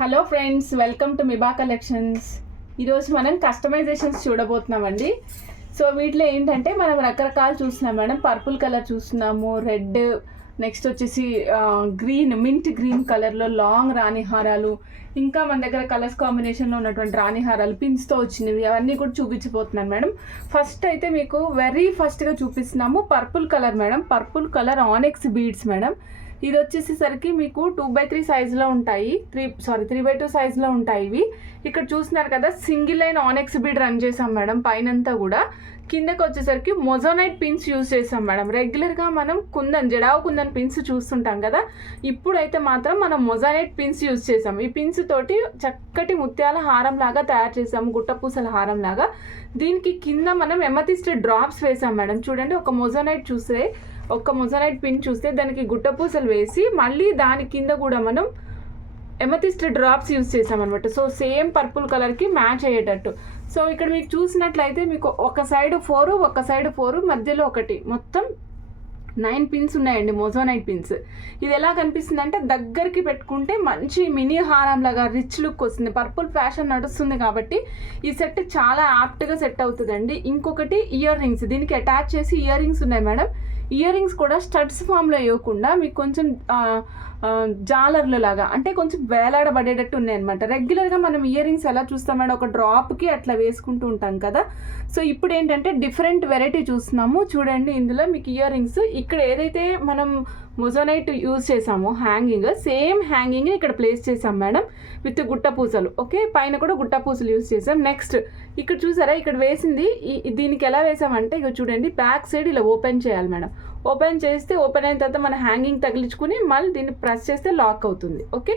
Hello friends, welcome to Miba collections. ఈరోజు మనం customisations చూడబోతున్నామండి. So వీటిలో ఏంటంటే మనం రకరకాలు చూస్తున్నాం మేడం. పర్పుల్ కలర్ చూస్తున్నాము, రెడ్, నెక్స్ట్ వచ్చేసి గ్రీన్, మింట్ గ్రీన్ కలర్లో లాంగ్ రాణి హారాలు, ఇంకా మన దగ్గర కలర్స్ కాంబినేషన్లో ఉన్నటువంటి రాణి హారాలు పిన్స్తో వచ్చినవి, అవన్నీ కూడా చూపించబోతున్నాను మేడం. ఫస్ట్ అయితే మీకు వెరీ ఫస్ట్గా చూపిస్తున్నాము purple colour madam. Purple colour ఆనెక్స్ beads madam. ఇది వచ్చేసేసరికి మీకు 2x3 సైజులో ఉంటాయి, 3x2 సైజులో ఉంటాయి ఇవి. ఇక్కడ చూస్తున్నారు కదా, సింగిల్ లైన్ ఆనెక్స్ బీడ్ రన్ చేసాం మేడం. పైనంతా కూడా కిందకి వచ్చేసరికి మొజోనైట్ పిన్స్ యూజ్ చేసాం మేడం. రెగ్యులర్గా మనం జడావు కుందన్ పిన్స్ చూస్తుంటాం కదా, ఇప్పుడైతే మాత్రం మనం మొజోనైట్ పిన్స్ యూజ్ చేసాం. ఈ పిన్స్ తోటి చక్కటి ముత్యాల హారం లాగా తయారు చేసాము, గుట్టపూసల హారం లాగా. దీనికి కింద మనం ఎమతిస్ట్ డ్రాప్స్ వేసాం మేడం. చూడండి, ఒక మొజోనైట్ పిన్ చూస్తే దానికి గుట్టపూసలు వేసి మళ్ళీ దాని కింద కూడా మనం ఎమతిస్ట్ డ్రాప్స్ యూజ్ చేసామన్నమాట. సో సేమ్ పర్పుల్ కలర్కి మ్యాచ్ అయ్యేటట్టు. సో ఇక్కడ మీకు చూసినట్లయితే మీకు ఒక సైడ్ 4 మధ్యలో ఒకటి, మొత్తం 9 పిన్స్ ఉన్నాయండి, మొజోనైట్ పిన్స్. ఇది ఎలా కనిపిస్తుంది అంటే దగ్గరికి పెట్టుకుంటే మంచి మినీ హారం లాగా రిచ్ లుక్ వస్తుంది. పర్పుల్ ఫ్యాషన్ నడుస్తుంది కాబట్టి ఈ సెట్ చాలా యాప్ట్గా సెట్ అవుతుందండి. ఇంకొకటి ఇయర్ రింగ్స్, దీనికి అటాచ్ చేసి ఇయర్ రింగ్స్ ఉన్నాయి మేడం. ఇయర్ రింగ్స్ కూడా స్టడ్స్ ఫామ్లో ఇవ్వకుండా మీకు కొంచెం జాలర్లు లాగా, అంటే కొంచెం వేలాడబడేటట్టు ఉన్నాయి అనమాట. రెగ్యులర్గా మనం ఇయర్ రింగ్స్ ఎలా చూస్తాం మేడం, ఒక డ్రాప్కి అట్లా వేసుకుంటూ ఉంటాం కదా. సో ఇప్పుడు ఏంటంటే డిఫరెంట్ వెరైటీ చూస్తున్నాము. చూడండి, ఇందులో మీకు ఇయర్ రింగ్స్ ఇక్కడ ఏదైతే మనం మొజోనైట్ యూజ్ చేసామో హ్యాంగింగ్, సేమ్ హ్యాంగింగ్ ఇక్కడ ప్లేస్ చేసాం మేడం, విత్ గుట్ట పూసలు. ఓకే, పైన కూడా గుట్ట పూసలు యూజ్ చేసాం. నెక్స్ట్ ఇక్కడ చూసారా, ఇక్కడ వేసింది దీనికి ఎలా వేసామంటే, ఇక చూడండి, బ్యాక్ సైడ్ ఇలా ఓపెన్ చేయాలి మేడం. ఓపెన్ చేస్తే ఓపెన్ అయిన తర్వాత మన హ్యాంగింగ్ తగిలించుకుని మళ్ళీ దీన్ని ప్రెస్ చేస్తే లాక్ అవుతుంది. ఓకే,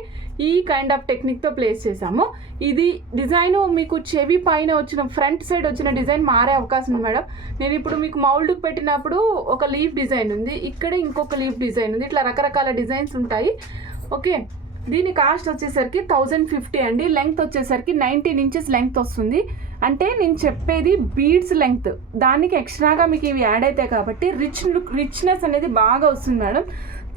ఈ కైండ్ ఆఫ్ టెక్నిక్తో ప్లేస్ చేసాము. ఇది డిజైన్ మీకు చెవి పైన వచ్చిన ఫ్రంట్ సైడ్ వచ్చిన డిజైన్ మారే అవకాశం ఉంది మేడం. నేను ఇప్పుడు మీకు మౌల్డ్కి పెట్టినప్పుడు ఒక లీఫ్ డిజైన్ ఉంది, ఇక్కడ ఇంకొక లీఫ్ డిజైన్ ఉంది, ఇట్లా రకరకాల డిజైన్స్ ఉంటాయి. ఓకే, దీని కాస్ట్ వచ్చేసరికి 1050 అండి. లెంగ్త్ వచ్చేసరికి 19 ఇంచెస్ లెంగ్త్ వస్తుంది. అంటే నేను చెప్పేది బీడ్స్ లెంగ్త్, దానికి ఎక్స్ట్రాగా మీకు ఇవి యాడ్ అవుతాయి కాబట్టి రిచ్నెస్ అనేది బాగా వస్తుంది మేడం.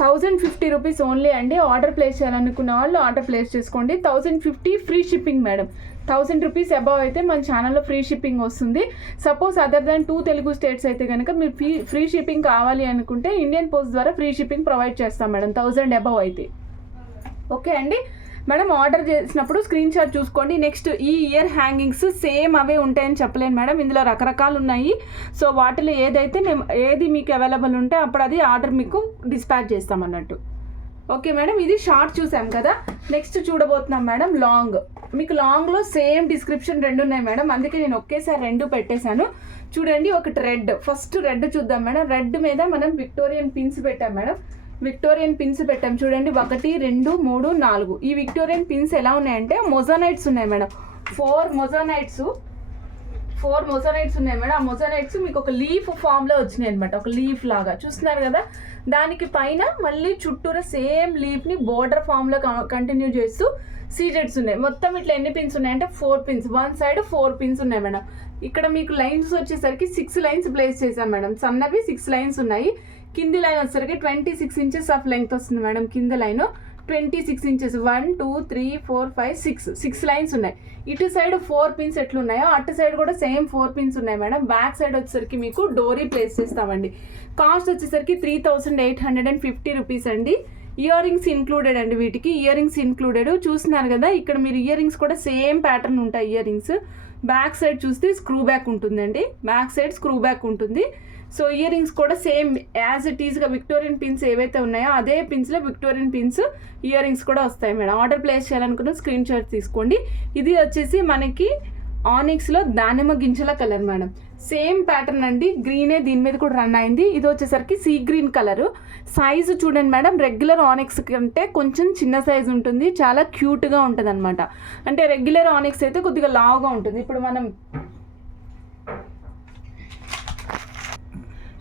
1050 రూపీస్ ఓన్లీ అండి. ఆర్డర్ ప్లేస్ చేయాలనుకున్న వాళ్ళు ఆర్డర్ ప్లేస్ చేసుకోండి. 1050 free shipping madam. 1000 rupees above అయితే మన ఛానల్లో ఫ్రీ షిప్పింగ్ వస్తుంది. Suppose other than 2 Telugu states అయితే కనుక మీరు ఫ్రీ షిప్పింగ్ కావాలి అనుకుంటే ఇండియన్ పోస్ట్ ద్వారా ఫ్రీ షిప్పింగ్ ప్రొవైడ్ చేస్తాం మేడం, 1000 అబవ్ అయితే. ఓకే అండి మేడం, ఆర్డర్ చేసినప్పుడు స్క్రీన్ షాట్ చూసుకోండి. నెక్స్ట్ ఈ ఇయర్ హ్యాంగింగ్స్ సేమ్ అవే ఉంటాయని చెప్పలేను మేడం, ఇందులో రకరకాలు ఉన్నాయి. సో వాటిలో ఏది మీకు అవైలబుల్ ఉంటే అప్పుడు అది ఆర్డర్ మీకు డిస్పాచ్ చేస్తాం అన్నట్టు. ఓకే మేడం, ఇది షార్ట్ చూసాం కదా. నెక్స్ట్ చూడబోతున్నాం మేడం లాంగ్. మీకు లాంగ్లో సేమ్ డిస్క్రిప్షన్ 2 ఉన్నాయి మేడం, అందుకే నేను ఒకేసారి 2 పెట్టేశాను. చూడండి, ఒకటి రెడ్, ఫస్ట్ రెడ్ చూద్దాం మేడం. రెడ్ మీద మనం విక్టోరియన్ పిన్స్ పెట్టాం మేడం. విక్టోరియన్ పిన్స్ పెట్టాం చూడండి, 1 2 3 4. ఈ విక్టోరియన్ పిన్స్ ఎలా ఉన్నాయంటే మొజోనైట్స్ ఉన్నాయి మేడం. 4 మొజోనైట్స్ ఉన్నాయి మేడం. ఆ మొజోనైట్స్ మీకు ఒక లీఫ్ ఫామ్లో వచ్చినాయి అనమాట, ఒక లీఫ్ లాగా చూస్తున్నారు కదా. దానికి పైన మళ్ళీ చుట్టూరా సేమ్ లీఫ్ని బోర్డర్ ఫామ్లో కంటిన్యూ చేస్తూ సీజెడ్స్ ఉన్నాయి. మొత్తం ఇట్లా ఎన్ని పిన్స్ ఉన్నాయంటే 4 పిన్స్, వన్ సైడ్ 4 పిన్స్ ఉన్నాయి మేడం. ఇక్కడ మీకు లైన్స్ వచ్చేసరికి 6 లైన్స్ ప్లేస్ చేసాం మేడం. సన్నవి 6 లైన్స్ ఉన్నాయి. కింది లైన్ వచ్చేసరికి 26 ఇంచెస్ ఆఫ్ లెంగ్త్ వస్తుంది మేడం. కింద లైన్ 26 ఇంచెస్, 1 2 3 4 5 6 లైన్స్ ఉన్నాయి. ఇటు సైడ్ 4 పిన్స్ ఎట్లున్నాయో అటు సైడ్ కూడా సేమ్ 4 పిన్స్ ఉన్నాయి మేడం. బ్యాక్ సైడ్ వచ్చేసరికి మీకు డోరీ ప్లేస్ చేస్తామండి. కాస్ట్ వచ్చేసరికి 3850 రూపీస్ అండి. ఇయర్ రింగ్స్ ఇంక్లూడెడ్ అండి, వీటికి ఇయర్ రింగ్స్ ఇంక్లూడెడ్. చూస్తున్నారు కదా, ఇక్కడ మీరు ఇయర్ రింగ్స్ కూడా సేమ్ ప్యాటర్న్ ఉంటాయి. ఇయర్ రింగ్స్ బ్యాక్ సైడ్ చూస్తే స్క్రూ బ్యాక్ ఉంటుందండి, బ్యాక్ సైడ్ స్క్రూ బ్యాక్ ఉంటుంది. సో ఇయర్ రింగ్స్ కూడా సేమ్ యాజ్ ఇట్ ఈస్గా విక్టోరియన్ పిన్స్ ఏవైతే ఉన్నాయో అదే పిన్స్లో విక్టోరియన్ పిన్స్ ఇయర్ రింగ్స్ కూడా వస్తాయి మేడం. ఆర్డర్ ప్లేస్ చేయాలనుకున్న స్క్రీన్ షాట్ తీసుకోండి. ఇది వచ్చేసి మనకి ఆనిక్స్లో దానిమ్మ గింజల కలర్ మేడం. సేమ్ ప్యాటర్న్ అండి, గ్రీనే దీని మీద కూడా రన్ అయింది. ఇది వచ్చేసరికి సీ గ్రీన్ కలరు. సైజు చూడండి మేడం, రెగ్యులర్ ఆనిక్స్ కంటే కొంచెం చిన్న సైజు ఉంటుంది, చాలా క్యూట్గా ఉంటుంది అనమాట. అంటే రెగ్యులర్ ఆనిక్స్ అయితే కొద్దిగా లావుగా ఉంటుంది. ఇప్పుడు మనం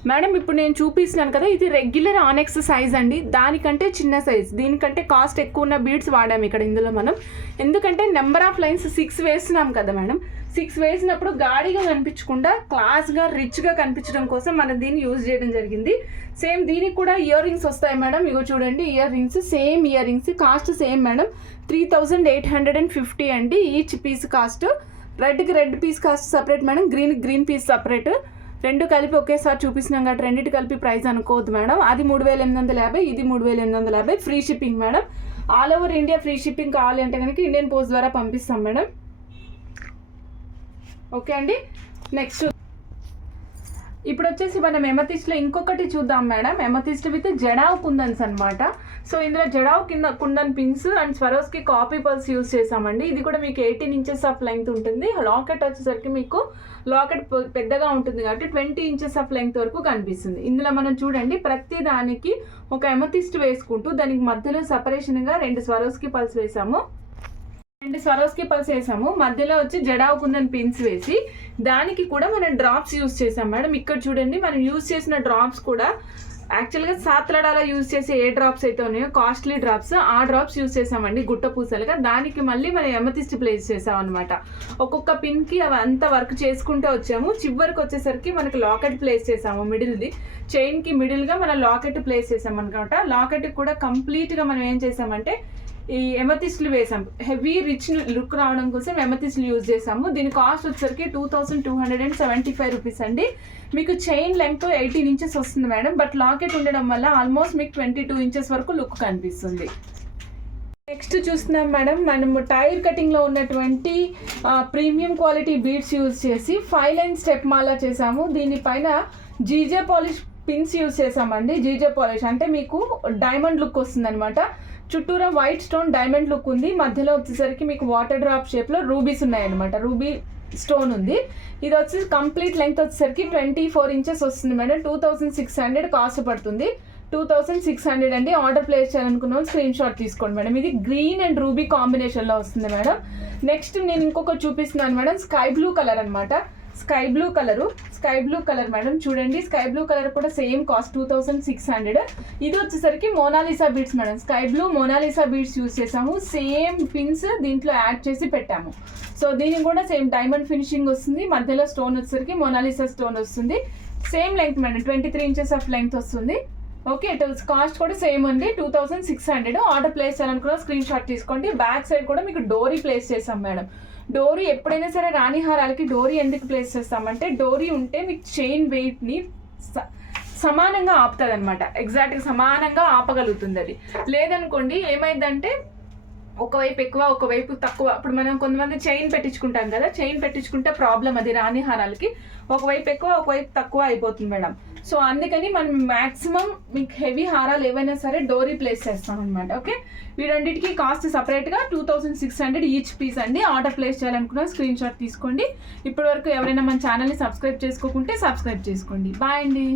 మేడం ఇప్పుడు నేను చూపిస్తున్నాను కదా, ఇది రెగ్యులర్ ఆనెక్స్ సైజ్ అండి, దానికంటే చిన్న సైజ్, దీనికంటే కాస్ట్ ఎక్కువ ఉన్న బీడ్స్ వాడాము ఇక్కడ ఇందులో మనం. ఎందుకంటే నెంబర్ ఆఫ్ లైన్స్ 6 వేస్తున్నాం కదా మేడం, 6 వేసినప్పుడు గాడిగా కనిపించకుండా క్లాస్గా రిచ్గా కనిపించడం కోసం మనం దీన్ని యూజ్ చేయడం జరిగింది. సేమ్ దీనికి కూడా ఇయర్ రింగ్స్ వస్తాయి మేడం, ఇగో చూడండి earrings, same earrings, cost same madam 3850 అండి ఈచ్ పీస్ కాస్ట్. రెడ్కి red piece cost separate madam, green piece separate. రెండు కలిపి ఒకేసారి చూపిస్తున్నాం కాబట్టి రెండింటి కలిపి ప్రైస్ అనుకోవద్దు మేడం. అది 3850, ఇది 3850, free shipping madam. All over India free shipping కావాలి అంటే కనుక ఇండియన్ పోస్ట్ ద్వారా పంపిస్తాం మేడం. ఓకే అండి. నెక్స్ట్ ఇప్పుడు వచ్చేసి మనం ఎమతిస్ట్లో ఇంకొకటి చూద్దాం మేడం. ఎమతిస్ట్ విత్ జడావ్ కుందన్స్ అనమాట. సో ఇందులో జడావ్ కింద kundan pins and Swarovski copy purse use చేసామండి. ఇది కూడా మీకు 18 ఇంచెస్ ఆఫ్ లెంగ్త్ ఉంటుంది. లాకెట్ వచ్చేసరికి మీకు లాకెట్ పెద్దగా ఉంటుంది కాబట్టి 20 ఇంచెస్ ఆఫ్ లెంగ్త్ వరకు కనిపిస్తుంది. ఇందులో మనం చూడండి ప్రతి దానికి ఒక ఎమతిస్ట్ వేసుకుంటూ దానికి మధ్యలో సపరేషన్గా 2 స్వరోస్కి పల్స్ వేసాము, 2 స్వరోస్కి పల్స్ వేసాము. మధ్యలో వచ్చి జడావ్ కుందన్ పిన్స్ వేసి దానికి కూడా మనం డ్రాప్స్ యూజ్ చేసాం మేడం. ఇక్కడ చూడండి మనం యూజ్ చేసిన డ్రాప్స్ కూడా యాక్చువల్గా సాత్లడాలో యూజ్ చేసే ఏ డ్రాప్స్ అయితే ఉన్నాయో కాస్ట్లీ డ్రాప్స్, ఆ డ్రాప్స్ యూజ్ చేసామండి గుట్ట పూసలుగా. దానికి మళ్ళీ మనం ఎమతిస్ట్ ప్లేస్ చేసాం అనమాట. ఒక్కొక్క పిన్కి అవి అంతా వర్క్ చేసుకుంటూ వచ్చాము. చివరికి వచ్చేసరికి మనకి లాకెట్ ప్లేస్ చేసాము, మిడిల్ది చైన్కి మిడిల్గా మనం లాకెట్ ప్లేస్ చేసాం అనమాట. లాకెట్కి కూడా కంప్లీట్గా మనం ఏం చేసామంటే ఈ ఎమతిస్ట్లు వేసాం, హెవీ రిచ్ లుక్ రావడం కోసం ఎమతిస్ట్లు యూజ్ చేసాము. దీని కాస్ట్ వచ్చేసరికి 2275 రూపీస్ అండి. మీకు చైన్ లెంగ్త్ 18 ఇంచెస్ వస్తుంది మేడం, బట్ లాకెట్ ఉండడం వల్ల ఆల్మోస్ట్ మీకు 22 ఇంచెస్ వరకు లుక్ కనిపిస్తుంది. నెక్స్ట్ చూస్తున్నాం మేడం, మనము టైర్ కటింగ్లో ఉన్నటువంటి ప్రీమియం క్వాలిటీ బీడ్స్ యూజ్ చేసి 5 లైన్ స్టెప్ మాలా చేసాము. దీనిపైన జీజే పాలిష్ పిన్స్ యూజ్ చేసామండి. జీజే పాలిష్ అంటే మీకు డైమండ్ లుక్ వస్తుంది అనమాట. చుట్టూరా వైట్ స్టోన్ డైమండ్ లుక్ ఉంది, మధ్యలో వచ్చేసరికి మీకు వాటర్ డ్రాప్ షేప్లో రూబీస్ ఉన్నాయన్నమాట, రూబీ స్టోన్ ఉంది. ఇది వచ్చేసి కంప్లీట్ లెంగ్త్ వచ్చేసరికి 24 ఇంచెస్ వస్తుంది మేడం. 2600 కాస్ట్ పడుతుంది. 2600 అండి. ఆర్డర్ ప్లేస్ చేయాలనుకున్నాం స్క్రీన్ షాట్ తీసుకోండి మేడం. ఇది గ్రీన్ అండ్ రూబీ కాంబినేషన్లో వస్తుంది మేడం. నెక్స్ట్ నేను ఇంకొకటి చూపిస్తున్నాను మేడం, స్కై బ్లూ కలర్ అనమాట. స్కై బ్లూ కలర్ మేడం, చూడండి స్కై బ్లూ కలర్ కూడా సేమ్ కాస్ట్ 2600. ఇది వచ్చేసరికి Mona Lisa beads madam, sky blue Mona Lisa beads use చేసాము. సేమ్ పిన్స్ దీంట్లో యాడ్ చేసి పెట్టాము. సో దీనికి కూడా సేమ్ డైమండ్ ఫినిషింగ్ వస్తుంది, మధ్యలో స్టోన్ వచ్చేసరికి మోనాలిసా స్టోన్ వస్తుంది. Same length madam, 23 inches of length వస్తుంది. ఓకే, కాస్ట్ కూడా సేమ్ అండి 2600. ఆర్డర్ ప్లేస్ చేయాలనుకున్న స్క్రీన్ షాట్ తీసుకోండి. బ్యాక్ సైడ్ కూడా మీకు డోరీ ప్లేస్ చేసాం మేడం. డోరీ ఎప్పుడైనా సరే రాణి హారాలకి డోరీ ఎందుకు ప్లేస్ చేస్తామంటే డోరీ ఉంటే మీకు చైన్ వెయిట్ని సమానంగా ఆపుతుంది అనమాట, ఎగ్జాక్ట్గా సమానంగా ఆపగలుగుతుంది. అది లేదనుకోండి ఏమైందంటే ఒకవైపు ఎక్కువ ఒకవైపు తక్కువ. ఇప్పుడు మనం కొంతమంది చైన్ పెట్టించుకుంటాం కదా, చైన్ పెట్టించుకుంటే ప్రాబ్లం అది రాణి హారాలకి, ఒకవైపు ఎక్కువ ఒకవైపు తక్కువ అయిపోతుంది మేడం. సో అందుకని మనం మ్యాక్సిమం మీకు హెవీ హారాలు ఏవైనా సరే డోరీ ప్లేస్ చేస్తాం అనమాట. ఓకే, వీటన్నిటికీ కాస్ట్ సపరేట్గా 2600 ఈచ్ పీస్ అండి. ఆర్డర్ ప్లేస్ చేయాలనుకున్న స్క్రీన్ షాట్ తీసుకోండి. ఇప్పటి వరకు ఎవరైనా మన ఛానల్ని సబ్స్క్రైబ్ చేసుకోకుంటే సబ్స్క్రైబ్ చేసుకోండి. బాయ్ అండి.